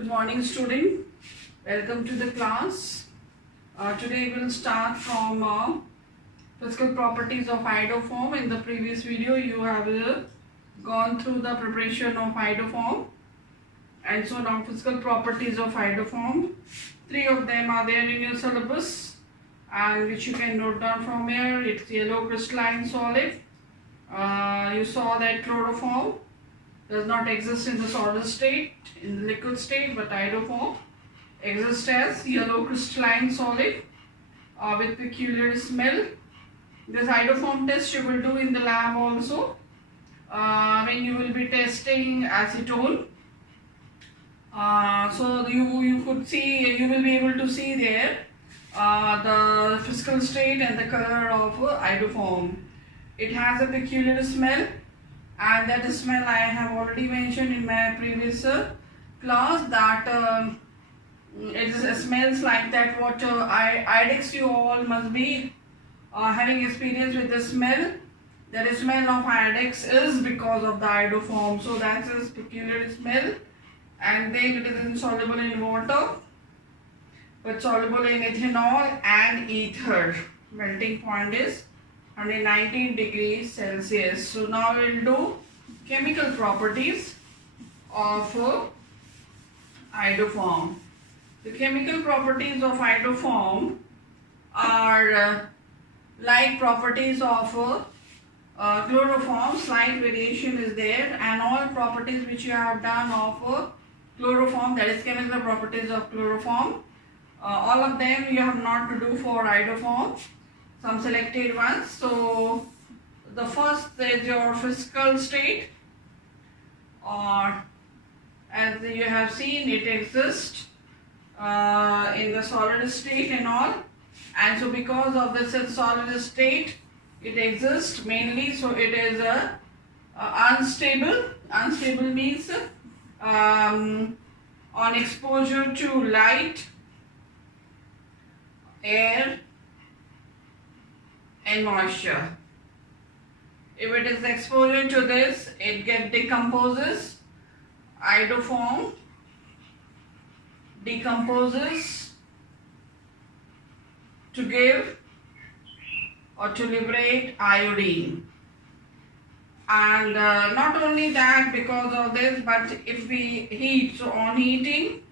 Good morning, student. Welcome to the class. Today we'll start from physical properties of iodoform. In the previous video, you have gone through the preparation of iodoform, and so now physical properties of iodoform. 3 of them are there in your syllabus, and which you can note down from here. It's yellow crystalline solid. You saw that chloroform does not exist in the solid state, in the liquid state, but iodoform exists as yellow crystalline solid with peculiar smell. This iodoform test you will do in the lab also when you will be testing acetone. So you could see, you will be able to see there the physical state and the color of iodoform. It has a peculiar smell, and that smell I have already mentioned in my previous class, that it smells like that. What addicts you all must be having experience with the smell. That smell of addicts is because of the iodoform. So that's its peculiar smell, and then it is insoluble in water but soluble in ethanol and ether. Melting point is 119 degrees Celsius. So now we will do chemical properties of iodoform. The chemical properties of iodoform are like properties of chloroform. Slight variation is there, and all properties which you have done of chloroform, that is chemical properties of chloroform, all of them you have not to do for iodoform. Some selected ones. So the first is your physical state, or as you have seen, it exists in the solid state and all, and so because of this solid state it exists mainly, so it is unstable. Unstable means on exposure to light, air and moisture. If it is exposure to this, it decomposes. Iodoform decomposes to give or to liberate iodine. And not only that, because of this, but if we heat, so on heating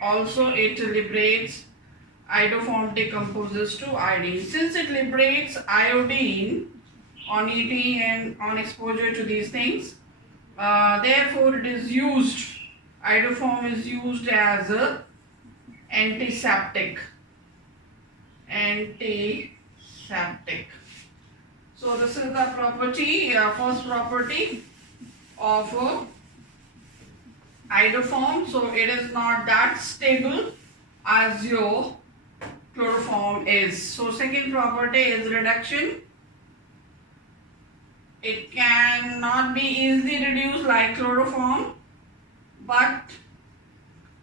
also it liberates. Iodoform decomposes to iodine. Since it liberates iodine on heating and on exposure to these things, therefore it is used, iodoform is used as a antiseptic. So this is the property, first property of iodoform. So it is not that stable as your chloroform is. So second property is reduction. It cannot be easily reduced like chloroform, but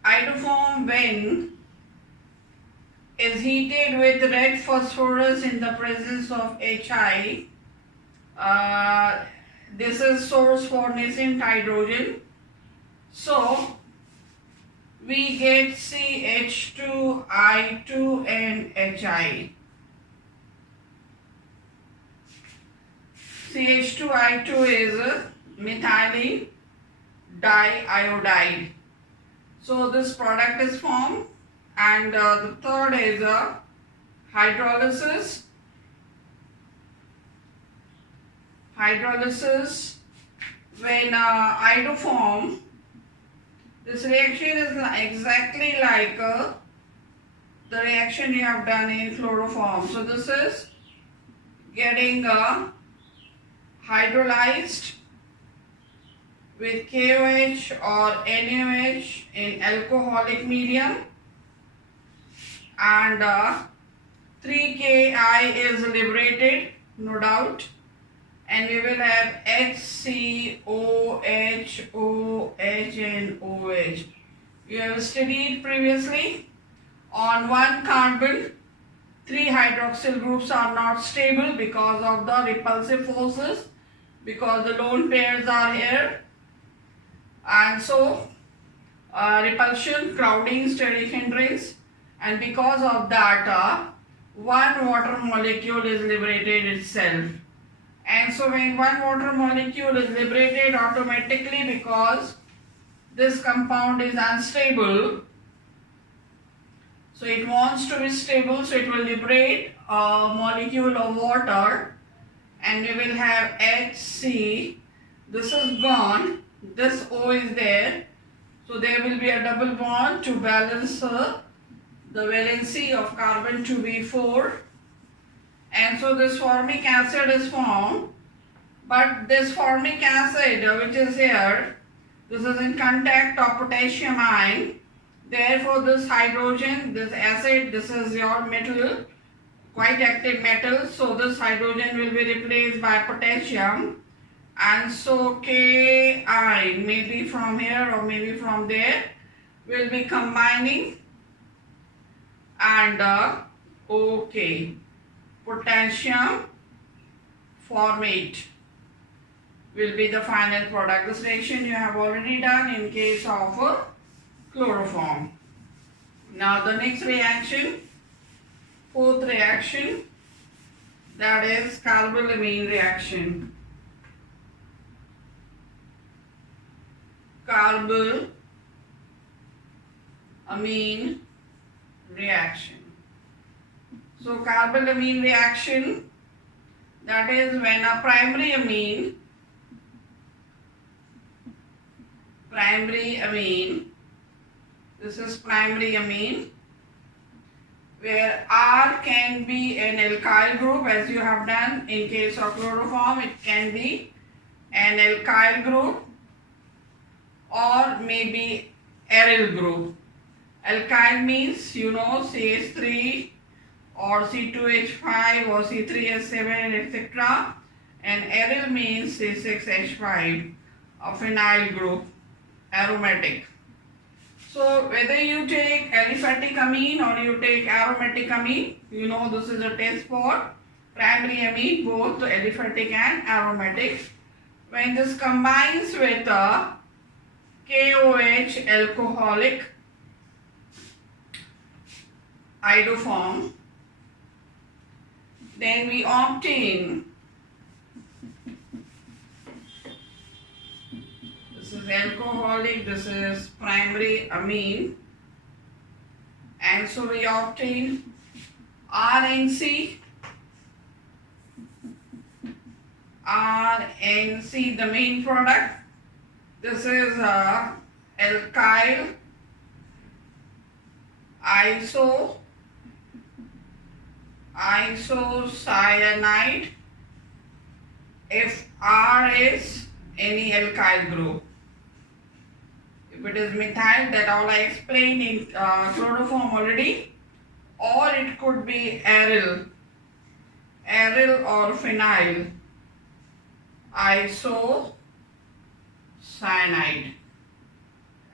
iodoform, when is heated with red phosphorus in the presence of Hi, this is source for nascent hydrogen, so we get CH2I2 and Hi. CH2I2 is methylene diiodide. So this product is formed, and the third is hydrolysis. Hydrolysis, when iodoform, this reaction is exactly like the reaction you have done in chloroform. So this is getting hydrolyzed with KOH or NaOH in alcoholic medium, and 3Ki is liberated, no doubt, and we will have HCOH, OH and OH. You have studied previously, on one carbon 3 hydroxyl groups are not stable because of the repulsive forces, because the lone pairs are here. And so repulsion, crowding, steric hindrance, and because of that one water molecule is liberated itself. And so when one water molecule is liberated automatically, because this compound is unstable, so it wants to be stable, so it will liberate a molecule of water, and we will have HC. This is gone, this O is there, so there will be a double bond to balance the valency of carbon to be 4, and so this formic acid is formed. But this formic acid which is here, this is in contact of potassium ion. Therefore this hydrogen, this acid, this is your metal, quite active metal. So this hydrogen will be replaced by potassium. And so Ki, maybe from here or maybe from there, will be combining, and OK, potassium formate will be the final product. This reaction you have already done in case of chloroform. Now the next reaction, fourth reaction, that is carbylamine reaction. Carbylamine reaction. So carbylamine reaction, that is when a primary amine, this is primary amine, where R can be an alkyl group, as you have done in case of chloroform. It can be an alkyl group or maybe aryl group. Alkyl means, you know, CH3 or C2H5 or C3H7, etc. And aryl means C6H5, a phenyl group, aromatic. So whether you take aliphatic amine or you take aromatic amine, you know this is a test for primary amine, both aliphatic and aromatic. When this combines with a KOH alcoholic iodoform, then we obtain, this is alcoholic, this is primary amine, and so we obtain RNC, the main product. This is alkyl isocyanide if R is any alkyl group. If it is methyl, that all I explained in chloroform already, or it could be aryl or phenyl isocyanide.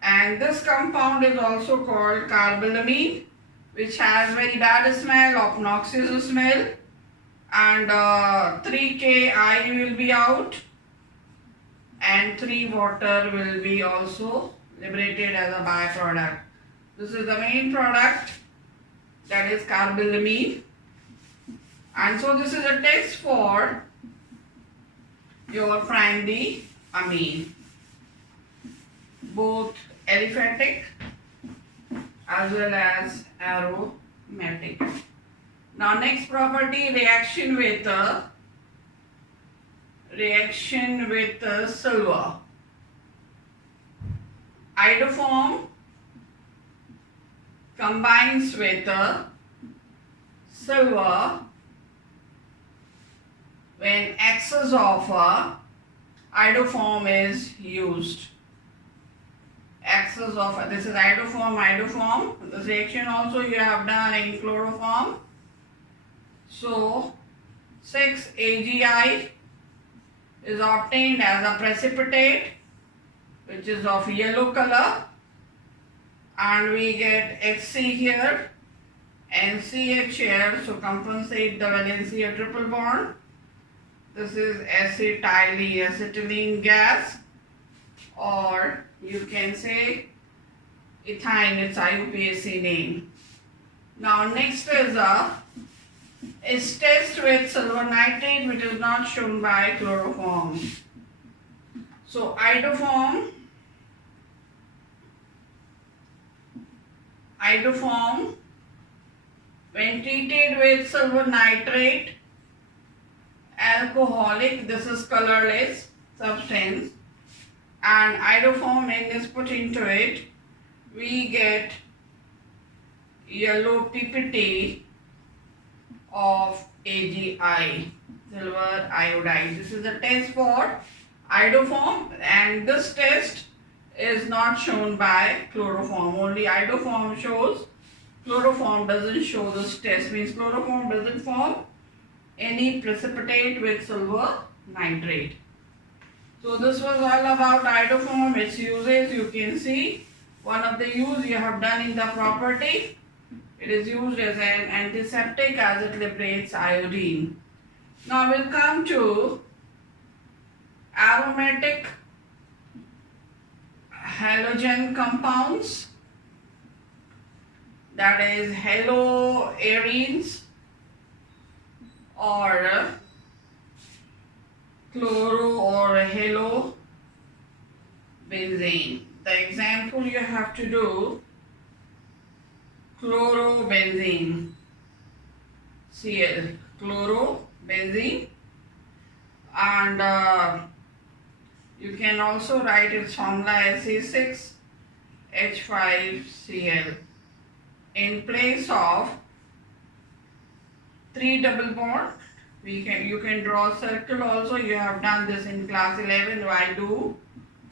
And this compound is also called carbylamine, which has very bad smell, obnoxious smell, and 3Ki will be out and 3 water will be also liberated as a byproduct. This is the main product, that is carbylamine. And so this is a test for your primary amine, both aliphatic as well as aromatic. Now next property, reaction with silver. Iodoform combines with silver when excess of iodoform is used. Excess of, this is iodoform. This reaction also you have done in chloroform. So 6 AgI is obtained as a precipitate, which is of yellow color, and we get Hc here and CH here, so compensate the valency of triple bond. This is acetylene gas or you can say ethyne, its IUPAC name. Now next is test with silver nitrate, which is not shown by chloroform. So iodoform when treated with silver nitrate, alcoholic, this is colorless substance, and iodoform when is put into it, we get yellow PPT of AgI, silver iodide. This is a test for iodoform, and this test is not shown by chloroform. Only iodoform shows, chloroform doesn't show this test, means chloroform doesn't form any precipitate with silver nitrate. So this was all about iodoform, its uses. You can see one of the use you have done in the property. It is used as an antiseptic as it liberates iodine. Now we'll come to aromatic halogen compounds, that is haloarenes or chloro or halobenzene. The example you have to do, chlorobenzene, Cl, chlorobenzene, and you can also write its formula as C6H5Cl. In place of 3 double bond, you can draw a circle also. You have done this in class 11. Why do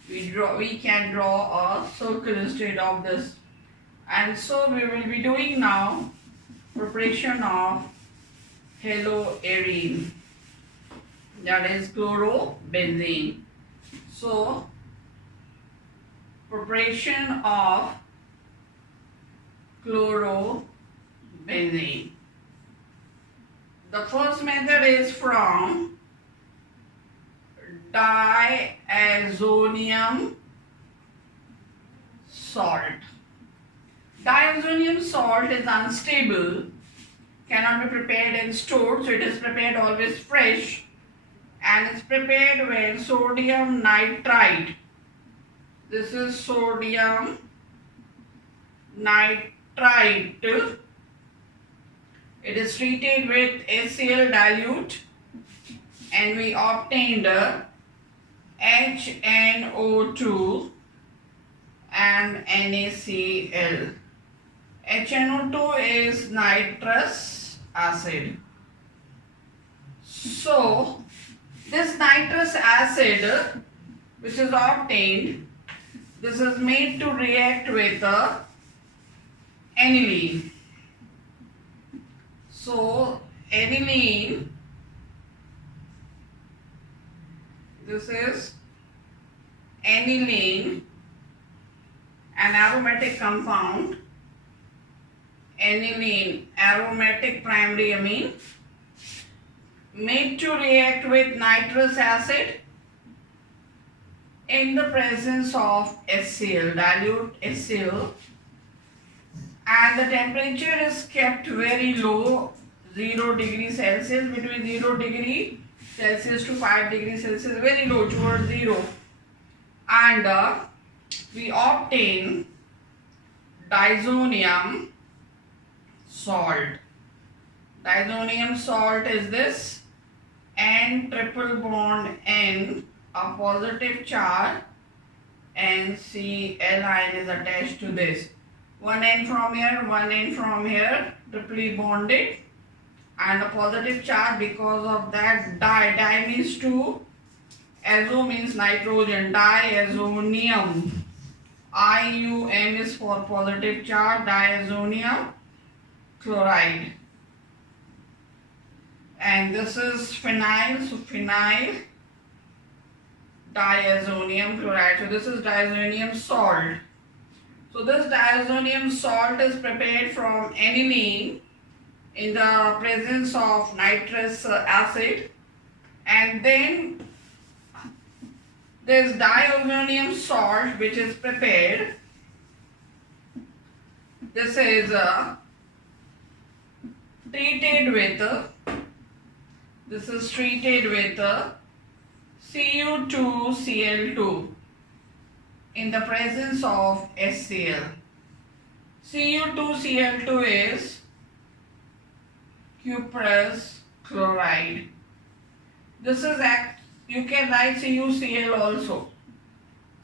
we can draw a circle instead of this? And so we will be doing now preparation of haloarene, that is chlorobenzene. So preparation of chlorobenzene. The first method is from diazonium salt. Diazonium salt is unstable, cannot be prepared and stored, so it is prepared always fresh, and it's prepared with sodium nitrite. This is sodium nitrite. It is treated with HCl dilute, and we obtained HNO2 and NaCl. HNO2 is nitrous acid. So this nitrous acid which is obtained, this is made to react with aniline. So aniline, this is aniline, an aromatic compound, aniline, aromatic primary amine, made to react with nitrous acid in the presence of HCl, dilute HCl, and the temperature is kept very low, 0 degrees Celsius, between 0 degree Celsius to 5 degrees Celsius, very low, towards 0, and we obtain diazonium salt. Diazonium salt is this N triple bond N, a positive charge, and Cl ion is attached to this. One N from here, one N from here, triply bonded, and a positive charge. Because of that, di means two, azo means nitrogen, diazonium. IUM is for positive charge, diazonium chloride. And this is phenyl, so phenyl diazonium chloride. So this is diazonium salt. So this diazonium salt is prepared from aniline in the presence of nitrous acid, and then This diammonium salt which is prepared, this is treated with Cu2Cl2 in the presence of HCl. Cu2Cl2 is cuprous chloride. This is you can write CuCl also.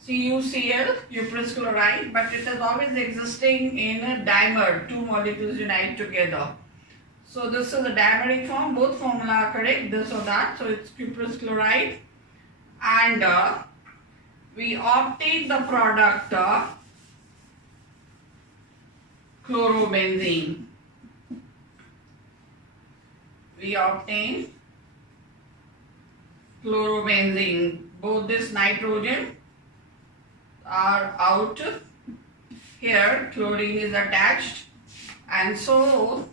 CuCl, cuprous chloride, but it is always existing in a dimer, two molecules unite together. So this is a dimeric form, both formula are correct, this or that, so it's cuprous chloride. And we obtain the product chlorobenzene. We obtain chlorobenzene. Both this nitrogen are out here, chlorine is attached, and so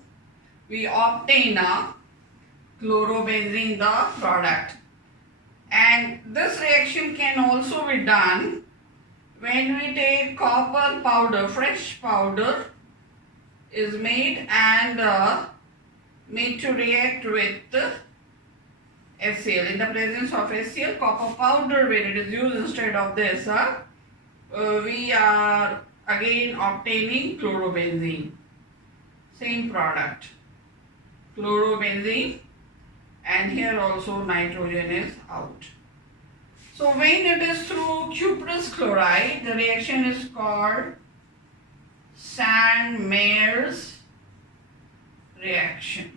we obtain a chlorobenzene, the product. And this reaction can also be done when we take copper powder, fresh powder is made and made to react with HCl. In the presence of HCl, copper powder, when it is used instead of this, we are again obtaining chlorobenzene. Same product, chlorobenzene, and here also nitrogen is out. So when it is through cuprous chloride, the reaction is called Sand-Meyer's reaction.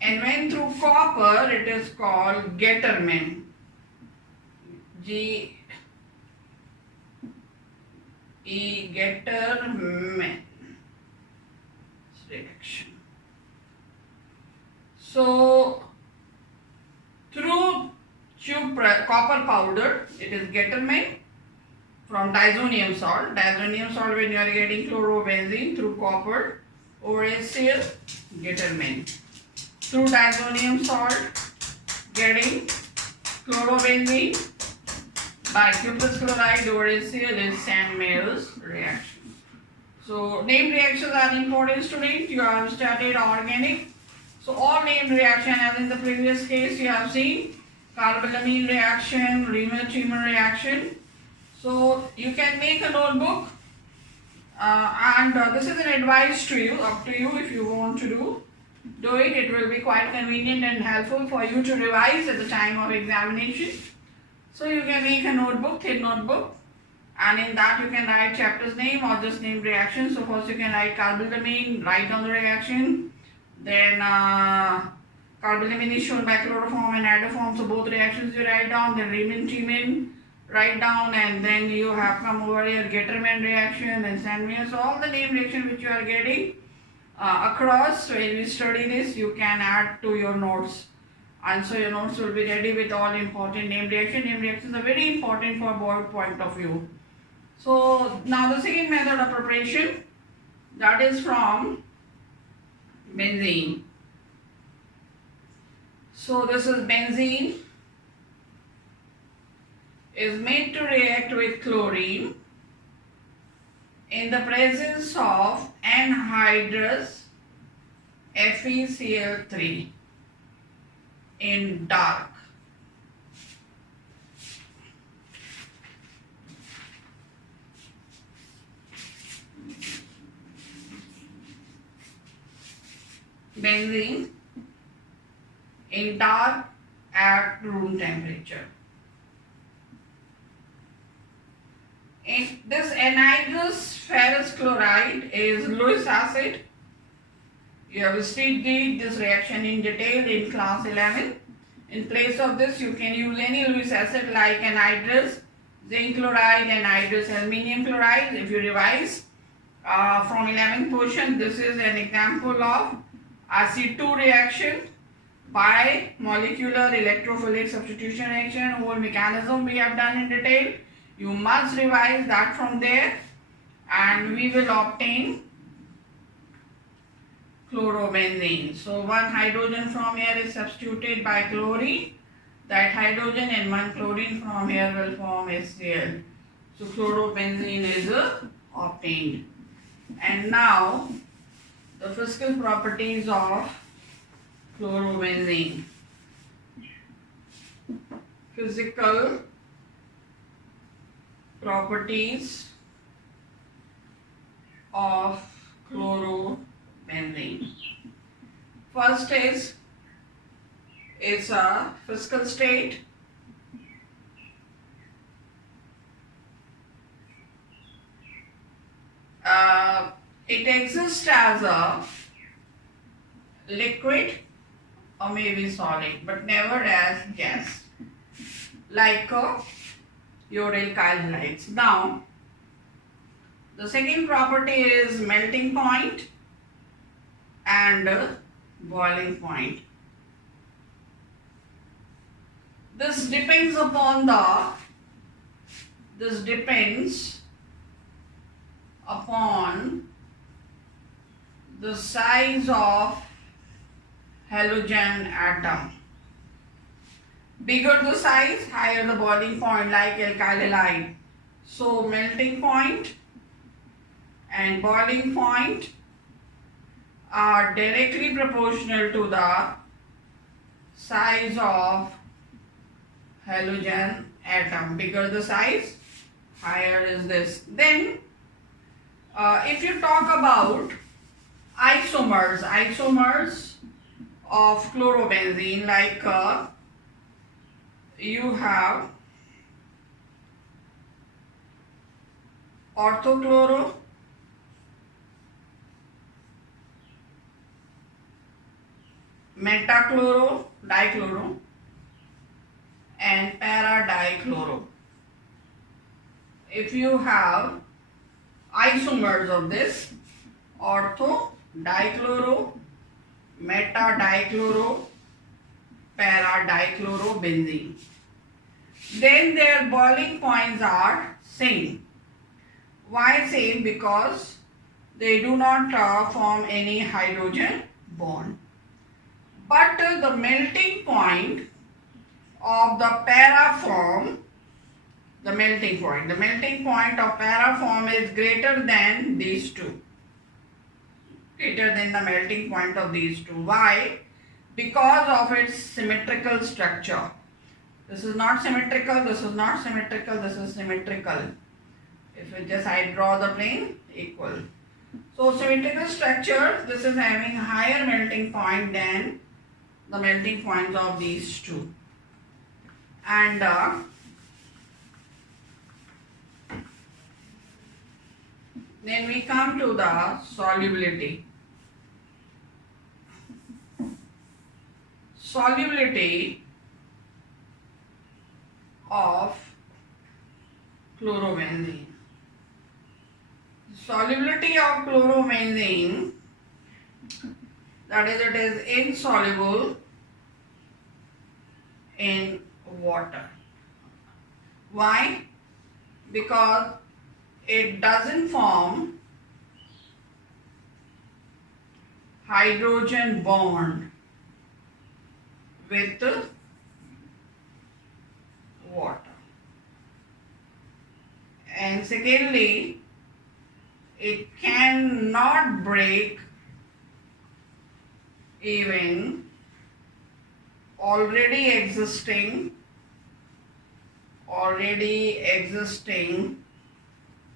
And when through copper, it is called Getterman. Getterman reaction. So through copper powder, it is Getterman. From diazonium salt, when you are getting chlorobenzene through copper over HCl, Getterman. Through diazonium salt, getting chlorobenzene by cuprous chloride over HCl is Sand-Meyer's reaction. So named reactions are important, students. You have studied organic. So all named reaction, as in the previous case you have seen, carbylamine reaction, Riemann-Tiemann reaction. So you can make a notebook and this is an advice to you, up to you if you want to do it. It will be quite convenient and helpful for you to revise at the time of examination. So you can make a notebook, thin notebook, and in that you can write chapter's name or just name reaction. So first you can write carbylamine, write down the reaction. Then carbylamine is shown by chloroform and iodoform, so both reactions you write down. Then Riemann-Tiemann write down, and then you have come over here Getterman reaction and Sand-Meyer. So all the name reaction which you are getting across when you study this, you can add to your notes, and so your notes will be ready with all important name reaction. Name reactions are very important for board point of view. So now the second method of preparation, that is from benzene. So this is benzene is made to react with chlorine in the presence of anhydrous FeCl3 in dark. Benzene in dark at room temperature. This anhydrous ferrous chloride is Lewis acid. You have studied this reaction in detail in class 11. In place of this, you can use any Lewis acid like anhydrous zinc chloride, anhydrous aluminium chloride. If you revise from 11th portion, this is an example of acid-2 reaction by molecular electrophilic substitution reaction. Whole mechanism we have done in detail. You must revise that from there, and we will obtain chlorobenzene. So one hydrogen from here is substituted by chlorine. that hydrogen and one chlorine from here will form HCl. So chlorobenzene is obtained. And now the physical properties of chlorobenzene. Physical properties of chlorobenzene. First is it's a physical state. It exists as a liquid or maybe solid, but never as gas, like your alkyl halides. Now, the second property is melting point and boiling point. This depends upon the size of halogen atom. Bigger the size, higher the boiling point, like alkyl halide. So melting point and boiling point are directly proportional to the size of halogen atom. Bigger the size, higher is this. Then if you talk about isomers of chlorobenzene, like you have orthochloro, metachloro, dichloro, and para-dichloro. If you have isomers of this, ortho, dichloro, meta-dichloro, para-dichlorobenzene, then their boiling points are same. Why same? Because they do not form any hydrogen bond. But the melting point of the para form, the melting point of para form is greater than these two. Greater than the melting point of these two. Why? Because of its symmetrical structure. This is not symmetrical, this is not symmetrical, this is symmetrical. If I draw the plane, equal. So symmetrical structure, this is having higher melting point than the melting points of these two. And then we come to the solubility. Solubility of chlorobenzene. Solubility of chlorobenzene, that is, it is insoluble in water. Why? Because it doesn't form hydrogen bond with water. And secondly, it cannot break even already existing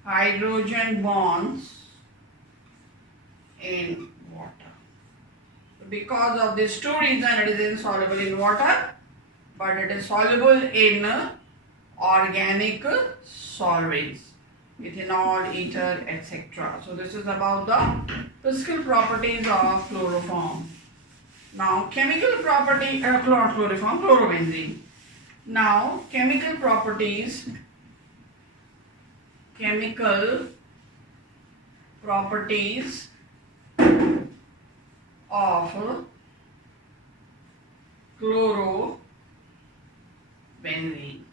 hydrogen bonds in water. Because of these two reasons, it is insoluble in water, but it is soluble in organic solvents, ethanol, ether, etc. So this is about the physical properties of chloroform. Now chemical property, chlorobenzene. Now chemical properties of chlorobenzene.